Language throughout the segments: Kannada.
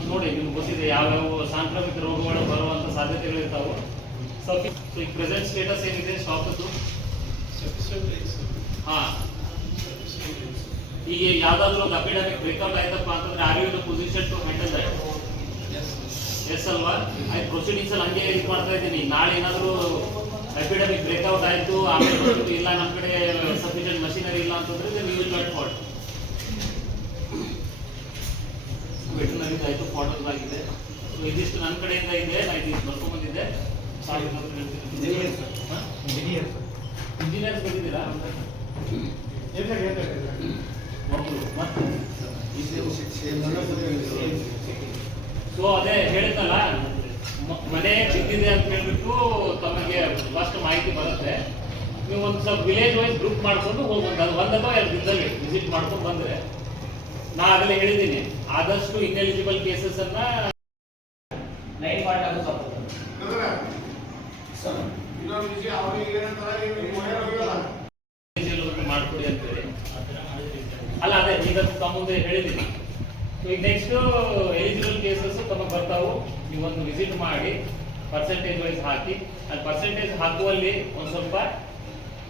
ಮತ್ತು ನೋಡಿ ನಿಮ್ಗೆ ಗೊತ್ತಿದೆ ಯಾವ್ಯಾವ ಸಾಂಕ್ರಾಮಿಕ ರೋಗಗಳು ಬರುವಂಥ ಸಾಧ್ಯತೆಗಳಿರ್ತಾವೆ. ಸೊ ಈಗ ಪ್ರೆಸೆಂಟ್ ಸ್ಟೇಟಸ್ ಏನಿದೆ ಸ್ಟಾಕ್ದು? ಹಾಂ, ಈಗ ಯಾವ್ದಾದ್ರು ಒಂದು ಅಪಿಡೆಮಿಕ್ ಬ್ರೇಕ್ಔಟ್ ಆಯ್ತಪ್ಪ ಅಂತಂದ್ರೆ are you in position to handle that? Yes ಅಲ್ವಾ? ಆಯ್ತು, ಪ್ರೊಸೀಡಿಂಗ್ಸ್ ಅಲ್ಲಿ ಹಂಗೆ ಇದು ಮಾಡ್ತಾ ಇದ್ದೀನಿ. ನಾಳೆ ಏನಾದರೂ ಎಪಿಡೆಮಿಕ್ ಬ್ರೇಕ್ಔಟ್ ಆಯಿತು, ಆಮೇಲೆ ಇಲ್ಲ ನಮ್ಮ ಕಡೆ ಸಫಿಷಿಯಂಟ್ ಮಷಿನರಿ ಇಲ್ಲ ಅಂತಂದ್ರೆ ನೀವು ವಿಲ್ ನಾಟ್ ಫಾಲ್ಟ್. ವೆಟರ್ನರಿದು ಆಯಿತು, ಫಾರ್ಟಲ್ ಆಗಿದೆ. ಸೊ ಇದಿಷ್ಟು ನನ್ನ ಕಡೆಯಿಂದ ಇದೆ, ನಾನು ಇದಿಷ್ಟು ಬರ್ಕೊಂಡ್ಬಂದಿದ್ದೆ. ಇಂಜಿನಿಯರ್ಸ್ ಬಂದಿದ್ದೀರಾ? ಸೊ ಅದೇ ಹೇಳಿದ್ನಲ್ಲ, ಮನೆ ಬಿದ್ದಿದೆ ಅಂತ ಹೇಳ್ಬಿಟ್ಟು ತಮಗೆ ಫಸ್ಟ್ ಮಾಹಿತಿ ಬರುತ್ತೆ. ನೀವು ಒಂದು ಸ್ವಲ್ಪ ವಿಲೇಜ್ ವೈಸ್ ಗ್ರೂಪ್ ಮಾಡ್ಕೊಂಡು ಹೋಗ್ಬೋದು. ಅದು ಒಂದು ಅಥವಾ 2 ದಿನದಲ್ಲಿ ವಿಸಿಟ್ ಮಾಡ್ಕೊಂಡು ಬಂದರೆ, ನಾ ಆಗಲೇ ಹೇಳಿದ್ದೀನಿ, ಆದಷ್ಟು ಇನ್ಎಲಿಜಿಬಲ್ ಕೇಸಸ್ ಅನ್ನ ನೈಟ್ ಪಾರ್ಟ್ ಆಗುತ್ತೆ ಮಾಡ್ಕೊಡಿ ಅಂತೇಳಿ. ಅಲ್ಲ ಅದೇ ಈಗ ತಮ್ಮ ಮುಂದೆ ಹೇಳಿದ್ದೀನಿ. ಈಗ ನೆಕ್ಸ್ಟ್ ಎಲಿಜಿಬಲ್ ಕೇಸಸ್ ತಮಗೆ ಬರ್ತಾವು. ನೀವೊಂದು ವಿಸಿಟ್ ಮಾಡಿ ಪರ್ಸೆಂಟೇಜ್ ವೈಸ್ ಹಾಕಿ, ಅಲ್ಲಿ ಪರ್ಸೆಂಟೇಜ್ ಹಾಕುವಲ್ಲಿ ಒಂದು ಸ್ವಲ್ಪ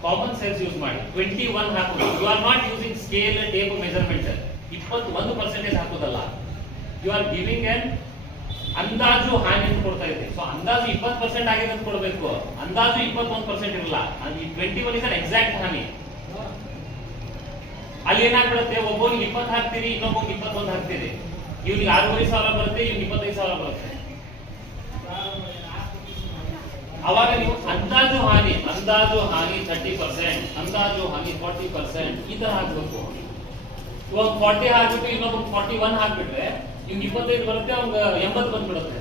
ಕಾಮನ್ ಸೆನ್ಸ್ ಯೂಸ್ ಮಾಡಿ. 21 ಹಾಕೋದು. You are not using scale, tape, measurement. 21% ಹಾಕೋದಲ್ಲ, ಯು ಆರ್ ಗಿವಿಂಗ್ ಎನ್ ಅಂದಾಜು ಹಾನಿ ಅಂತ ಕೊಡ್ತಾ ಇದ್ದೀವಿ. ಸೊ ಅಂದಾಜು 20% ಆಗಿದೆ ಅಂತ ಕೊಡಬೇಕು, ಅಂದಾಜು 21% ಇರಲ್ಲ. ಈ 21 ಇಸ್ ಎಕ್ಸಾಕ್ಟ್ ಹಾನಿ. ಅಲ್ಲಿ ಏನಾಗ್ಬಿಡುತ್ತೆ, ಒಬ್ಬನಿಗೆ 20 ಹಾಕ್ತೀರಿ, ಇನ್ನೊಬ್ಬನಿಗೆ 21 ಹಾಕ್ತೀರಿ. ಇವ್ನಿಗೆ 6,500 ಬರುತ್ತೆ, ಇವ್ನಿಗೆ 25,000 ಬರುತ್ತೆ. ಅವಾಗ ನೀವು ಅಂದಾಜು ಹಾನಿ 30%, ಅಂದಾಜು ಹಾನಿ 40%, ಈ ತರ ಹಾಕ್ಬೇಕು. ಇವಾಗ 40 ಹಾಕ್ಬಿಟ್ಟು ಇನ್ನೊಬ್ಬ 41 ಹಾಕ್ಬಿಟ್ರೆ ಇವ್ನಿಗೆ 25 ಬರುತ್ತೆ, ಅವ್ನಿಗೆ 80 ಬಂದ್ಬಿಡುತ್ತೆ.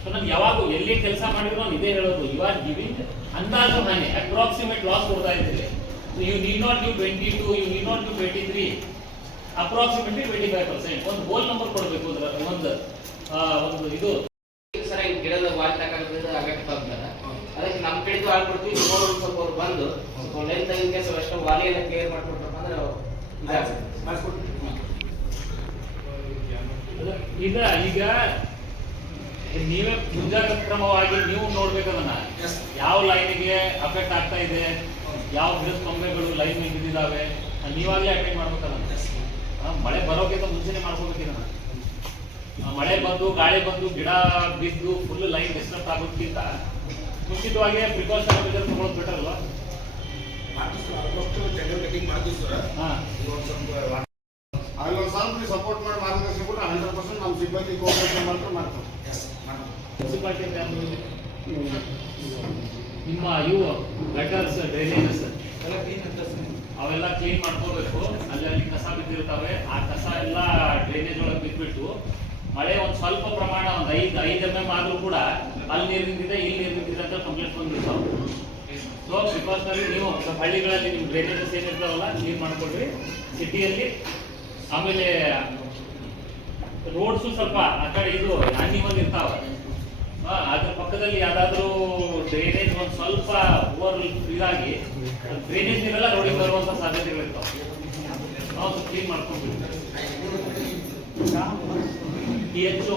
ಸೊ ನಾನು ಯಾವಾಗ ಎಲ್ಲಿ ಕೆಲಸ ಮಾಡಿದ್ರು ನಾನು ಇದೇ ಹೇಳೋದು, ಯು ಆರ್ ಗಿವಿಂಗ್ ಅಂದಾಜು ಹಾನಿ, ಅಪ್ರಾಕ್ಸಿಮೇಟ್ ಲಾಸ್ ಕೊಡ್ತಾ ಇದ್ದೀರಿ. You need not give 22, you need not give 23, approximately 25%. ಒಂದು ಹೋಲ್ ನಂಬರ್ ಕೊಡಬೇಕು. ಒಂದು ಇದು ಸರ ಗಿಡದ ವಾಲ್ ತಗೊಂಡು ಆಗಕ್ಕೆ ತಗೊಂತಾರೆ. ಅದಕ್ಕೆ ನಮ್ಮ ಕಡೆದು ಆಳ್ಬಿಡ್ತೀವಿ. ಸ್ವಲ್ಪ ಅವ್ರು ಬಂದು ಲೈನ್ ತೆಗಿಕೆ ಅಷ್ಟು ವಾಲಿ ಎಲ್ಲ ಕ್ಲಿಯರ್ ಮಾಡ್ಕೊಟ್ರಪ್ಪ ಅಂದ್ರೆ ಈಗ ನೀವೇ ಮುಂಜಾಗ್ರತಾ ಕ್ರಮವಾಗಿ ನೀವು ನೋಡ್ಬೇಕದನ್ನ, ಯಾವ ಲೈನ್ಗೆ ಅಫೆಕ್ಟ್ ಆಗ್ತಾ ಇದೆ, ಯಾವ ಗಿಡದ ಕೊಂಬೆಗಳು ಲೈನ್ ಬಿದ್ದಿದ್ದಾವೆ, ನೀವಾಗಲೇ ಅಟೆಂಡ್ ಮಾಡ್ಬೇಕದನ್ನ. ಮಳೆ ಬರೋಕ್ಕಿಂತ ಮುಂಚೆನೆ ಮಾಡ್ಕೋಬೇಕಿದನ್ನ. ಮಳೆ ಬಂದು ಗಾಳಿ ಬಂದು ಗಿಡ ಬಿದ್ದು ಫುಲ್ ಲೈನ್ ಡಿಸ್ಟರ್ಬ್ ಆಗೋದಕ್ಕಿಂತ ಮುಂಚಿತವಾಗಿ ಪ್ರಿಕಾಷನ್ ಮೆಜರ್ ತಗೊಳ್ಳೋದು ಬೆಟರ್ ಅಲ್ವಾ? ಸಪೋರ್ಟ್ ಮಾಡಿ ಮಾರ್ಗದರ್ಶನ ಕೂಡ 100% ನಮ್ಮ ಸಿಬ್ಬಂದಿ ಕೋಆಪರೇಷನ್ ಮಾಡ್ತಾರೆ. ನಿಮ್ಮ ಇವು ಗಟರ್ಸ್, ಡ್ರೈನೇಜಸ್ ಅವೆಲ್ಲ ಕ್ಲೀನ್ ಮಾಡ್ಕೋಬೇಕು. ಅಲ್ಲಿ ಕಸ ಬಿದ್ದಿರ್ತಾವೆ, ಆ ಕಸ ಎಲ್ಲ ಡ್ರೈನೇಜ್ ಒಳಗೆ ಬಿದ್ದುಬಿಟ್ಟು ಮಳೆ ಒಂದು ಸ್ವಲ್ಪ ಪ್ರಮಾಣ, ಒಂದು 5 mm ಆದ್ರೂ ಕೂಡ ಅಲ್ಲಿ ನೀರು ನಿಂತಿದೆ, ಇಲ್ಲಿ ನೀರು ನಿಂತಿದೆ ಅಂತ ಕಂಪ್ಲೇಂಟ್ ಬಂದಿರ್ತಾವೆ. ಸೊ ಪ್ರಿಕಾಷನರಿ ನೀವು ಹಳ್ಳಿಗಳಲ್ಲಿ ನಿಮ್ಮ ಡ್ರೈನೇಜಸ್ ಏನಿರ್ತಾವಲ್ಲ ಕ್ಲೀನ್ ಮಾಡ್ಕೊಡ್ರಿ. ಸಿಟಿಯಲ್ಲಿ ಆಮೇಲೆ ರೋಡ್ಸು ಸ್ವಲ್ಪ ಆ ಕಡೆ ಇದು ಆನಿಮಲ್ ಇರ್ತಾವೆ, ಅದ್ರ ಪಕ್ಕದಲ್ಲಿ ಯಾವ್ದಾದ್ರು ಡ್ರೈನೇಜ್ ಒಂದು ಸ್ವಲ್ಪ ಓವರ್ ಇದಾಗಿ ಡ್ರೈನೇಜ್ ನೀರೆಲ್ಲ ರೋಡಿಗೆ ಬರುವಂತ ಸಾಧ್ಯತೆಗಳಿರ್ತಾವೆ. ನಾವು ಕ್ಲೀನ್ ಮಾಡ್ಕೊಂಡ್ಬಿಡ್ತೀವಿ. THO